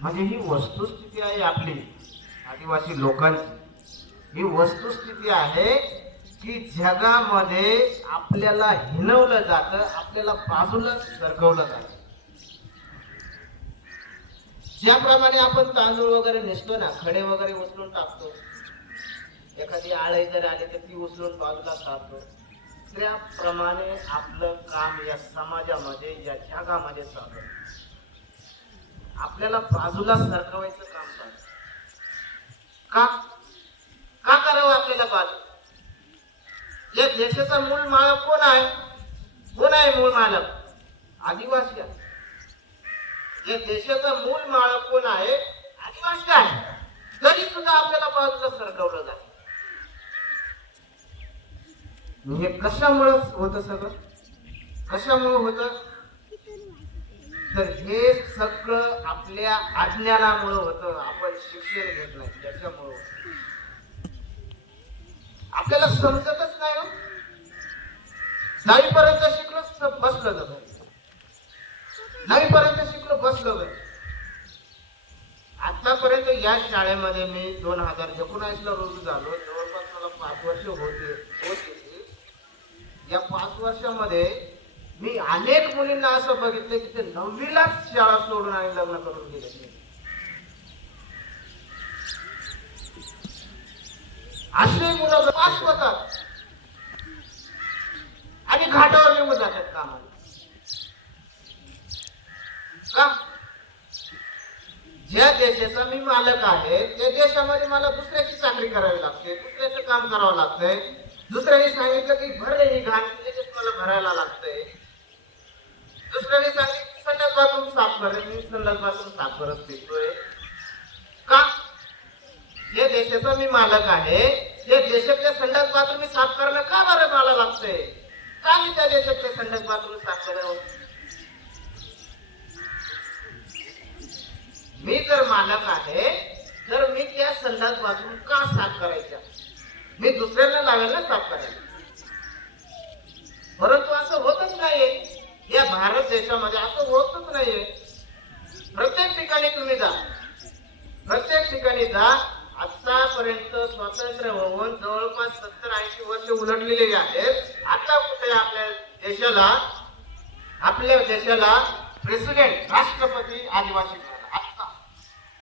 म्हणजे ही वस्तुस्थिती आहे आपली आदिवासी लोकांची। ही वस्तुस्थिती आहे की जगामध्ये आपल्याला हिणवलं जातं, आपल्याला बाजूला सरकवलं जातं। ज्याप्रमाणे आपण तांदूळ वगैरे नेसतो ना, खडे वगैरे उचलून टाकतो, एखादी आळी जर आली तर ती उचलून बाजूला टाकतो, त्याप्रमाणे आपलं काम या समाजामध्ये या जगामध्ये चालू आहे। आपल्याला बाजूला सरकवायचं काम चालू का का करावं आपल्याला बाजू? या देशाचा मूळ मालक कोण आहे? कोण आहे मूळ मालक? आदिवासी आहे। या देशाचा मूळ मालक कोण आहे? आदिवासी आहे। तरी सुद्धा आपल्याला बाजूला सरकवलं जातं। म्हणजे कशामुळे होतं सगळं? कशामुळे होतं? तर हे सगळं आपल्या अज्ञानामुळे होतं। आपण शिक्षण घेत नाही त्याच्यामुळे आपल्याला समजतच नाही। 9वी पर्यंत शिकलो बसलो जातो, 9वी पर्यंत शिकलो बसलो जातो। आतापर्यंत या शाळेमध्ये मी 2019 ला रुजू झालो, जवळपास मला 5 वर्ष होते। या 5 वर्षामध्ये मी अनेक मुलींना असं बघितलं की ते 9वी लाच शाळा सोडून आणि लग्न करून गेले। असे मुलं पास होतात आणि घाटावर निघून जातात कामाला। का? ज्या देशाचा मी मालक आहे त्या देशामध्ये मला दुसऱ्याची चाकरी करावी लागते, दुसऱ्याचं काम करावं लागतंय। दुसऱ्याने सांगितलं की भर ही घाण, त्याच्यात मला भरायला लागतंय। दुसऱ्याने सांगितलं संडास बाथरूम साफ कर, मी संडास बाथरूम साफ करत फिरतोय। का? जे देशाचा मी मालक आहे त्या देशातल्या संडास बाथरूम साफ करणं का बरं मला लागतंय? का मी त्या देशातले संडास बाथरूम साफ करावं? मी जर मालक आहे तर मी त्या संडास बाथरूम का साफ करायच्या? मी दुसऱ्यांना लावेल ना साफ करायला। परंतु असं होतच नाहीये या भारत देशामध्ये, असं होतच नाहीये। प्रत्येक ठिकाणी तुम्ही जा, प्रत्येक ठिकाणी जा। आतापर्यंत स्वातंत्र्य होऊन जवळपास 70-80 वर्ष उलटलेली आहेत। आता कुठे आपल्या देशाला प्रेसिडेंट राष्ट्रपती आदिवासी